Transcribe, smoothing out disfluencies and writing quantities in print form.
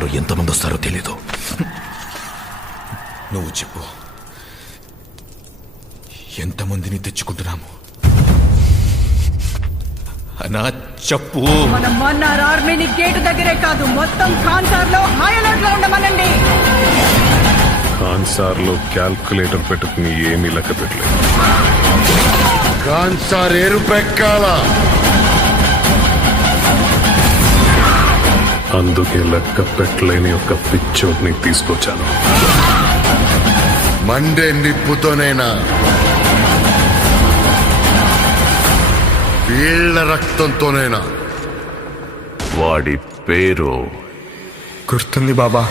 వస్తారో ఎంతమంది వస్తారో తెలీదు. నువ్వు చెప్పు, ఎంతమందిని తెచ్చుకుంటున్నాము అన్నా చెప్పు. మన మన్నార్ ఆర్మీని గేటు దగ్గరే కాదు, మొత్తం ఖాన్సార్ లో హై అలర్ట్ లో ఉండమనండి. ఖాన్సార్ లో క్యాల్కులేటర్ పెట్టుకుని ఏమీ లెక్క పెట్టలేదు. ఖాన్సార్ ఎరుపెక్కాల, అందుకే లెక్క పెట్టలేని ఒక పిచ్చోడ్ని తీసుకొచ్చాను. మండే నిప్పుతోనైనా వీళ్ళ రక్తంతోనైనా. వాడి పేరు గుర్తుంది బాబా.